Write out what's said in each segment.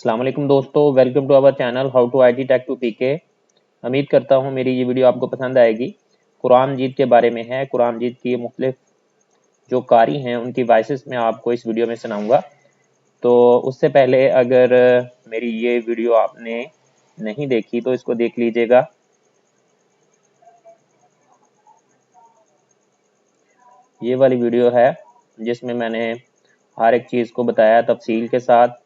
अस्सलाम वालेकुम दोस्तों, welcome to our channel how to IT tech to PK. उम्मीद करता हूँ मेरी ये वीडियो आपको पसंद आएगी। कुरान मजीद के बारे में है। कुरान मजीद की मुख्तलिफ जो कारी हैं उनकी वॉइसेस मैं आपको इस वीडियो में सुनाऊंगा। तो उससे पहले अगर मेरी ये वीडियो आपने नहीं देखी तो इसको देख लीजिएगा। ये वाली वीडियो है जिसमें मैंने हर एक चीज़ को बताया तफसील के साथ।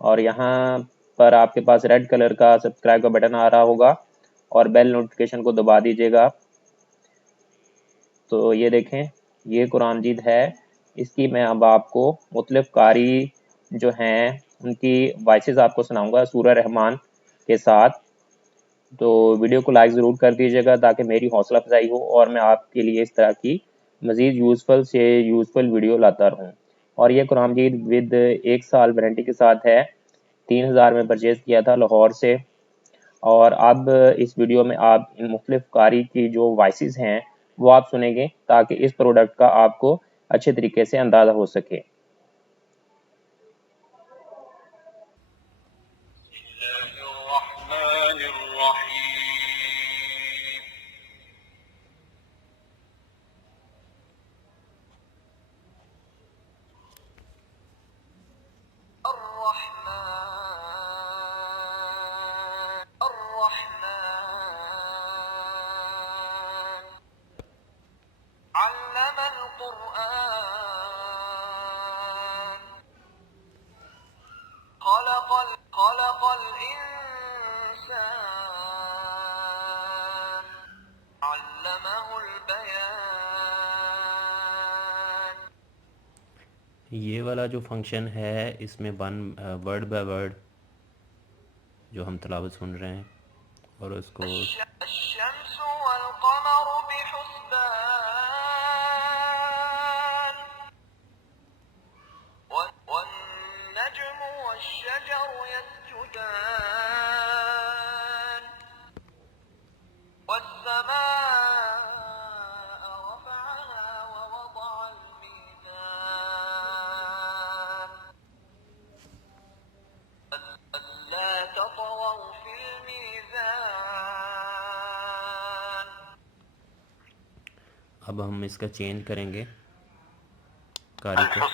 और यहाँ पर आपके पास रेड कलर का सब्सक्राइब का बटन आ रहा होगा और बेल नोटिफिकेशन को दबा दीजिएगा। तो ये देखें, ये कुरान मजीद है। इसकी मैं अब आपको मुख्तलिफ कारी जो हैं उनकी वॉइसेस आपको सुनाऊंगा सूरह रहमान के साथ। तो वीडियो को लाइक ज़रूर कर दीजिएगा ताकि मेरी हौसला अफजाई हो और मैं आपके लिए इस तरह की मज़ीद यूज़फुल वीडियो लाता रहूँ। और ये कुरान मजीद विद 1 साल वारंटी के साथ है। 3000 में परचेज़ किया था लाहौर से। और अब इस वीडियो में आप इन मुख्तलिफ कारी की जो वॉइसेस हैं वो आप सुनेंगे ताकि इस प्रोडक्ट का आपको अच्छे तरीके से अंदाज़ा हो सके। ये वाला जो फंक्शन है इसमें वर्ड बाय वर्ड जो हम तिलावत सुन रहे हैं और उसको अब हम इसका चेंज करेंगे कारी को।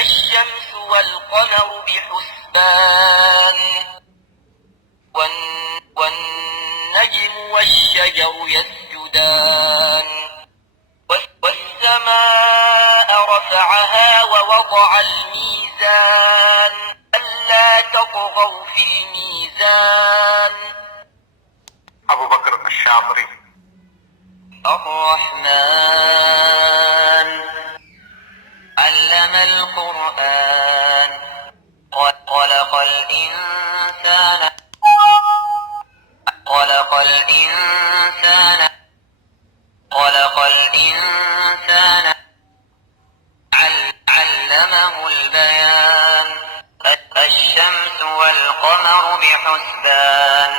الشمس والقمر يسجدان والسماء رفعها ووضع الميزان ألا تطغوا في الميزان. أبو بكر الشاطري. الرحمن علم القرآن خلق الإنسان خلق الإنسان علمه البيان. الشمس والقمر بحسبان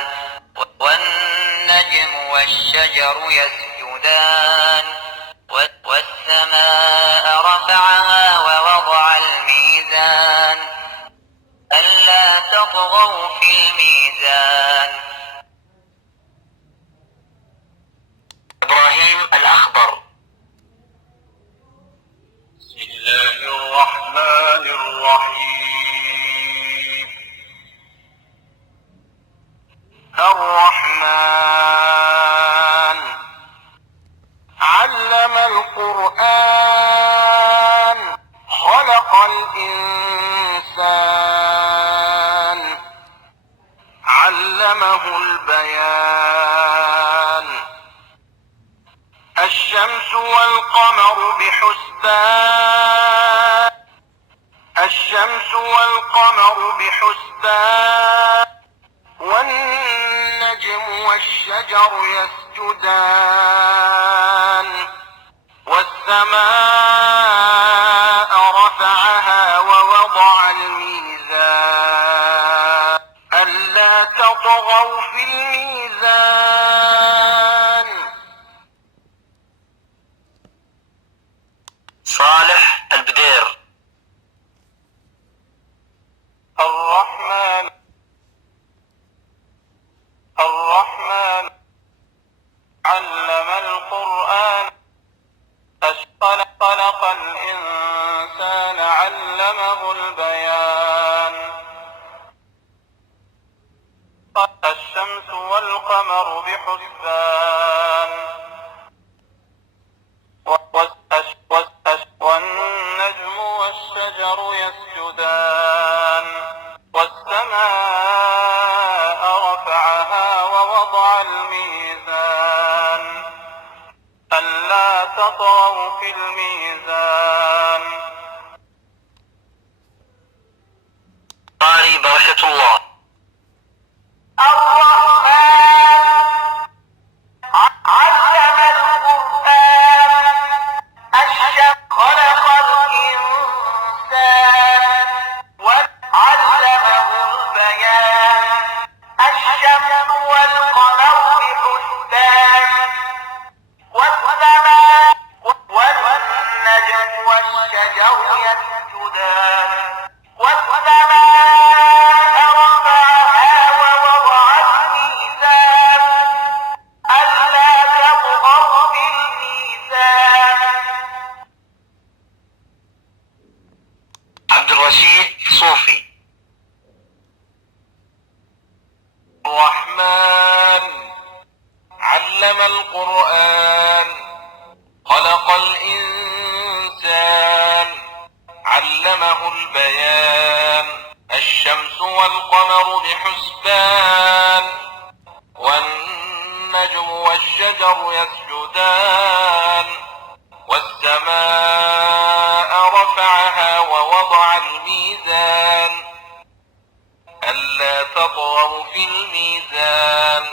والنجم والشجر يسجدان والسماء رفعها ووضع الميزان ألا تطغوا في الميزان. إبراهيم الأخضر. بسم الله الرحمن الرحيم. الرحمن علم القرآن خلق الإنسان علمه البيان. الشمس والقمر بحسبان والنجم والشجر يسجدان والسماء رفعها ووضع الميزان ألا تطغوا في الميزان. صالح البدير. الرحمن علم القرآن خلق الإنسان علمه البيان. الشمس والقمر بحسبان والنجم والشجر يسجدان والسماء رفعها ووضع الميزان ألا تطغوا في الميزان. قاري بركة الله. علم القرآن خلق الإنسان وعلمه البيان. الشمس والقمر بحسبان والسماء والنجم والشجر يسجدان والسماء رفعها ووضع الميزان ألا تطغوا في الميزان. عبد الرشيد صوفي. الرحمن علم القرآن خلق الإنسان علمه البيان. الشمس والقمر بحسبان والنجم والشجر يسجدان والسماء رفعها ووضع الميزان ألا تطغوا في الميزان.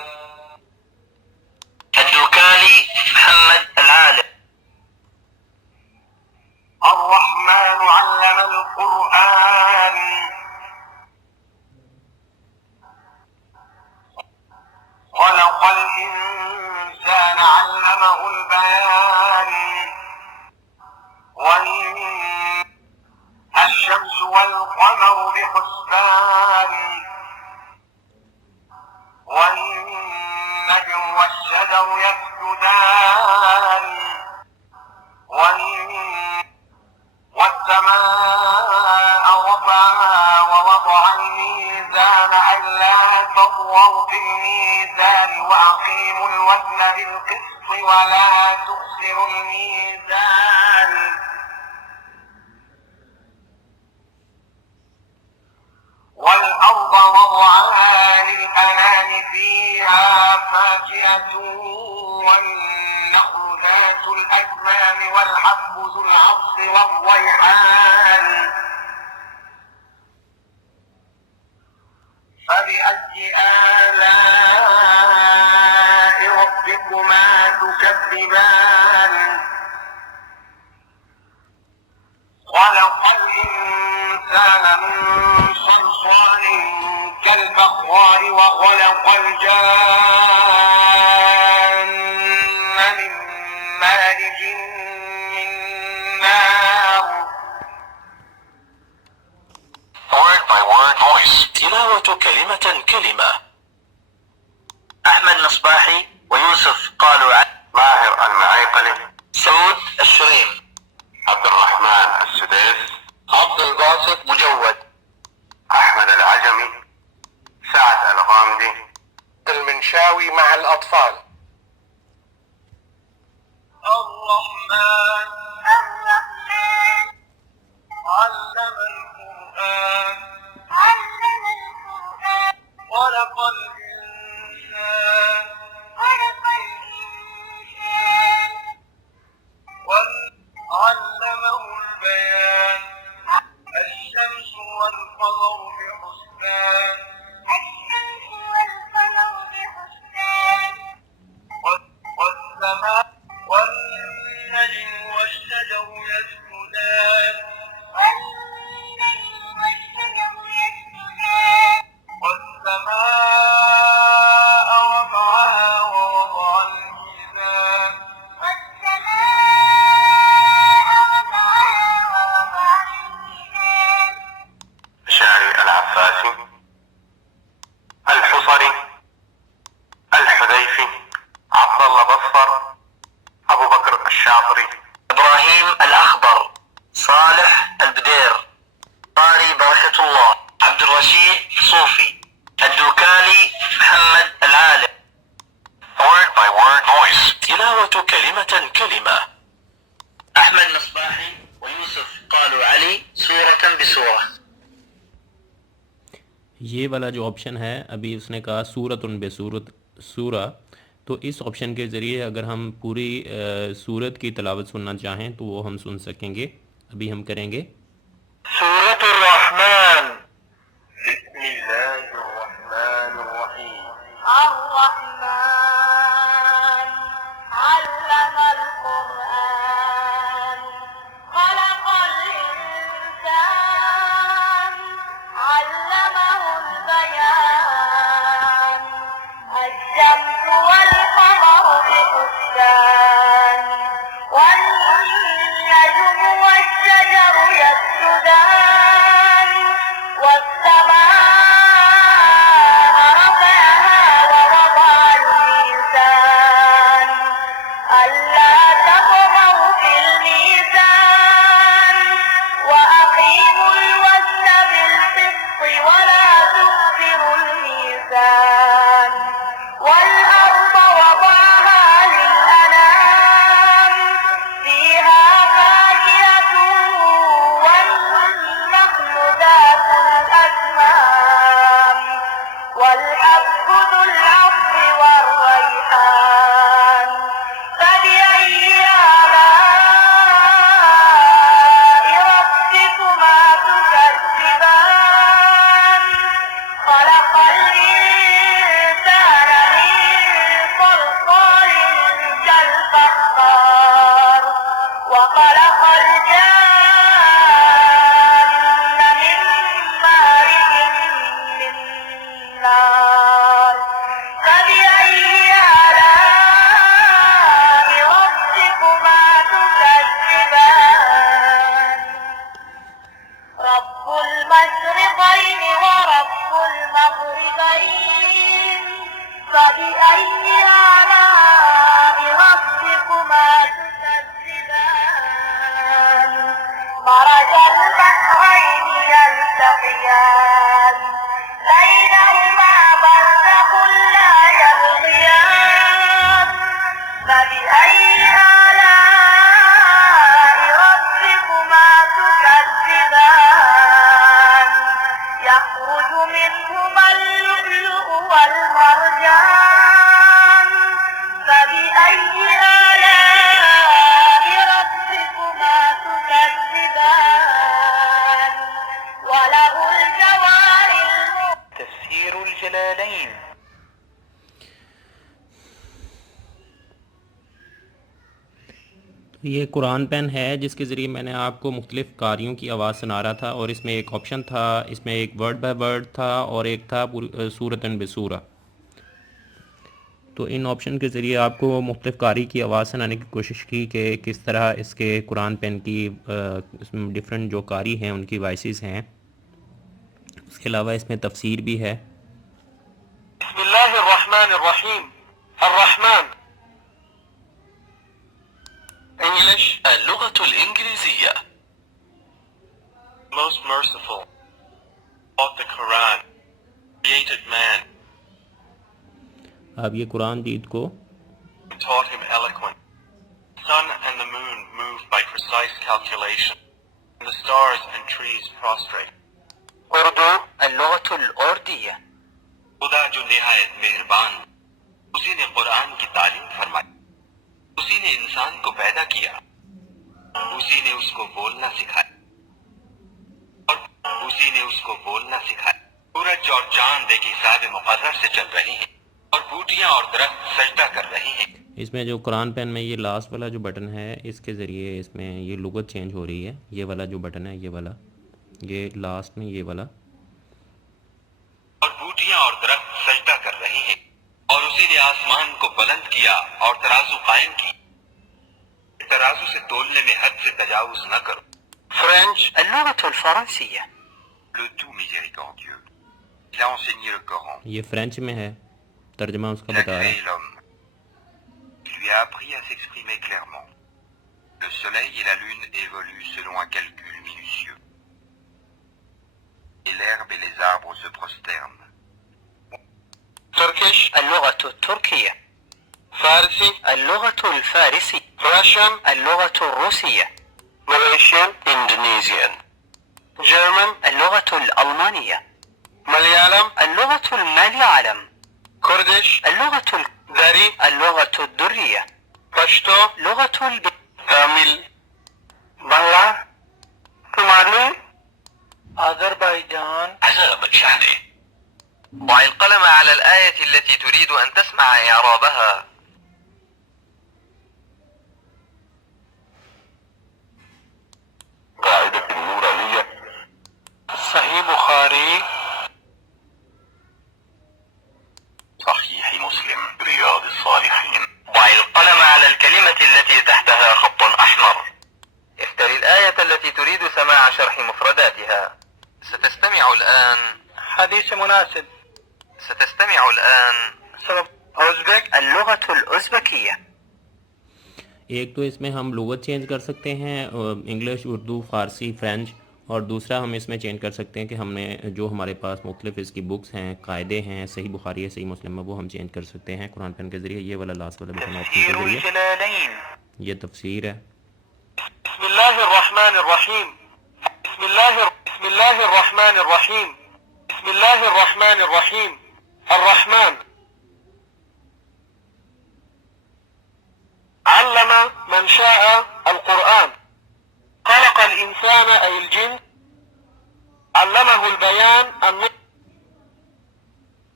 الدكالي محمد العالم. الرحمن علم القرآن خلق الإنسان علمه البيان. الشمس والقمر بحسبان والنجم والشجر يسجدان والسماء رفعها ووضع الميزان ألا تطغوا في الميزان وأقيموا الوزن بالقسط ولا تخسروا الميزان والأرض وضعها للأنام فيها فاكهة والنخل ذات الأكمام والحب ذو العصف والريحان فبأي آلاء ربكما تكذبان خلق الإنسان من صلصال كالفخار وخلق الجان من مارج من نار. Word by word voice. تلاوة كلمة كلمة. أحمد مصباحي ويوسف قالوا عن ماهر المعيقلي سعود الشريم عبد الرحمن السديس عبد الباسط مجود أحمد العجمي سعد الغامدي المنشاوي مع الأطفال. الرحمن علم القرآن خلق الإنسان وعلمه البيان الشمس والقمر بحسبان والسماء والنجم والشجر يسجدان والسماء رفعها ووضع الميزان شاعر العباسي الحصري الحذيفي عبد الله بصر أبو بكر الشاطري إبراهيم الأخضر صالح البدير قاري بركة الله عبد الرشيد صوفي الدوكالي محمد العالم. Word by word voice. تلاوة كلمة كلمة. أحمد مصباحي ويوسف قالوا علي سورة بسورة. ये वाला जो ऑप्शन है अभी उसने कहा सूरतुन बेसूरत सूरा, तो इस ऑप्शन के ज़रिए अगर हम पूरी सूरत की तिलावत सुनना चाहें तो वो हम सुन सकेंगे। अभी हम करेंगे सूरत الرحمن. بسم الله الرحمن الرحيم. الرحمن علم القرآن خلق الإنسان علمه البيان الشمس والقمر بحسبان والنجم والشجر يسجدان والسماء رفعها ووضع الميزان ألا تطغوا في الميزان وأقيموا الوزن بالقسط ولا تخسروا الميزان والأرض وضعها للأنام فيها فاكهة والنخل ذات الأكمام والحب ذو العصف والريحان فبأي آلاء ربكما تكذبان خلق الإنسان من صلصال كالفخار وخلق الجان من مارج من نار فبأي آلاء ربكما تكذبان رب المشرقين ورب المغربين فبأي آلاء ربكما تكذبان فبأي آلاء ربكما تكذبان يخرج منهما اللؤلؤ والمرجان فبأي آلاء ربكما تكذبان وله الجوار تفسير الجلالين. ये कुरान पेन है जिसके ज़रिए मैंने आपको मुख्तलिफ़ कारियों की आवाज़ सुना रहा था, और इसमें एक ऑप्शन था, इसमें एक वर्ड बाय वर्ड था और एक था सूरतन बेसूरा। तो इन ऑप्शन के ज़रिए आपको मुख्तलिफ़ कारी की आवाज़ सुनाने की कोशिश की कि किस तरह इसके कुरान पेन की डिफरेंट जो कारी हैं उनकी वॉइसेस हैं। उसके अलावा इसमें तफसीर भी है। बिस्मिल्लाहिर्रहमानिर्रहीम। अर्रहमान। English. اللغة الإنجليزية. Most merciful. Of the Quran. Created man. अब ये कुरान जीत को Taught him eloquent. Sun and the moon move by precise calculation. And the stars and trees prostrate. Urdu اللغة الأردية. खुदा जो निहायत मेहरबान, उसी ने कुरान की तालीम फरमाई, उसी ने इंसान को पैदा किया, उसी ने उसको बोलना सिखाया और उसी ने उसको बोलना सिखाया। सूरज और चांद एक हिसाब मुकर्रर से चल रहे हैं और बूटियां और दरख्त सजदा कर रहे हैं। इसमें जो कुरान पेन में ये लास्ट वाला जो बटन है, इसके ज़रिए इसमें ये लुगत चेंज हो रही है। ये वाला जो बटन है, ये वाला, ये लास्ट में ये वाला, और बूटियां और दरख्त सजदा कर रहे हैं और उसी ने आसमान को बुलंद किया और तराजू कायम की। तराजू से तोलने में हद से तजावुज न करो। फ्रेंच اللغة الفرنسية. Le tout miséricordieux. Il a enseigné le Coran. ये फ्रेंच में है, तर्जमा उसका Il a बता रहा créé है। l'homme. Il lui a appris à s'exprimer clairement. Le soleil et la lune évoluent selon un calcul minutieux. Et l'herbe et les arbres se prosternent. Turkish. اللغة التركية. Farsi. اللغة الفارسية. Russian. اللغة الروسية. Malaysian. Indonesian. German. اللغة الألمانية. Malayalam. اللغة المليعلم. Kurdish. اللغة Dari. اللغة الدرية. Pashto. لغة Tamil. Bangla. Somali. أذربيجان. عذاب شهري. ضع القلم على الآية التي تريد أن تسمع إعرابها. قاعدة النورانية. صحيح بخاري. صحيح مسلم. رياض الصالحين. ضع القلم على الكلمة التي تحتها خط أحمر. اختر الآية التي تريد سماع شرح مفرداتها. ستستمع الآن. حديث مناسب. ستستمع الآن. أوزبك. اللغة الأوزبكية. एक तो इसमें हम लुगत चेंज कर सकते हैं, इंग्लिश, उर्दू, फ़ारसी, फ़्रेंच, और दूसरा हम इसमें चेंज कर सकते हैं कि हमने जो हमारे पास मुख्तलिफ इसकी बुक्स हैं, कायदे हैं, सही बुखारी है, सही मुस्लिम है, वो हम चेंज कर सकते हैं कुरान पेन के ज़रिए। ये वाला लास्ट वाला बटन ऑप्शन के ज़रिए الجلالين. ये तफसीर है। بسم الله الرحمن الرحيم. بسم الله الرحمن الرحيم. بسم الله الرحمن الرحيم. الرحمن. علم من شاء القرآن. خلق الإنسان أي الجن. علمه البيان النطق.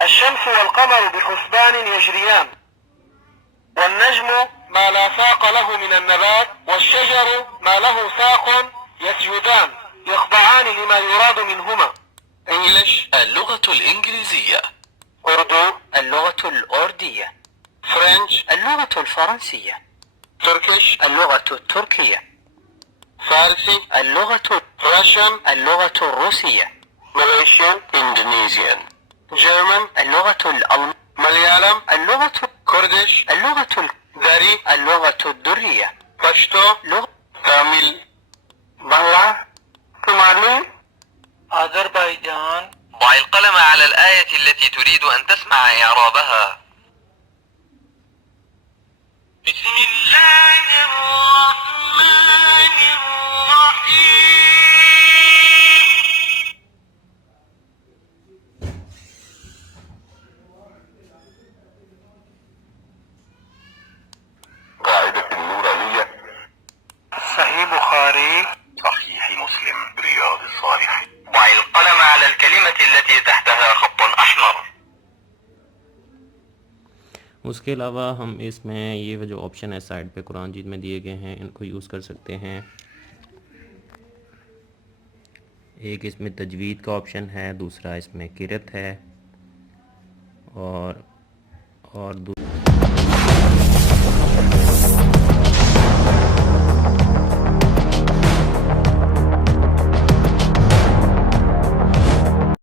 الشمس والقمر بحسبان يجريان. والنجم ما لا ساق له من النبات. والشجر ما له ساق يسجدان يخضعان لما يراد منهما. English. اللغة الإنجليزية. أردو. اللغة الأردية. French. اللغة الفرنسية. Turkish. اللغة التركية. Farsi. اللغة Russian. اللغة الروسية. Malaysian. Indonesian. German. اللغة الألمانية. Malayalam. اللغة Kurdish. اللغة Dari. اللغة الدرية. Pashto. لغة Tamil. Bangla. Somali. أذربيجان. ضع القلم على الآية التي تريد أن تسمع إعرابها. بسم الله बुखारी, सहीह मुस्लिम, रियाद सालिहीन। ضع القلم على الكلمة التي تحتها خط أحمر. उसके अलावा हम इसमें ये जो ऑप्शन है साइड पे कुरान जीत में दिए गए हैं, इनको यूज़ कर सकते हैं। एक इसमें तजवीद का ऑप्शन है, दूसरा इसमें किरत है, और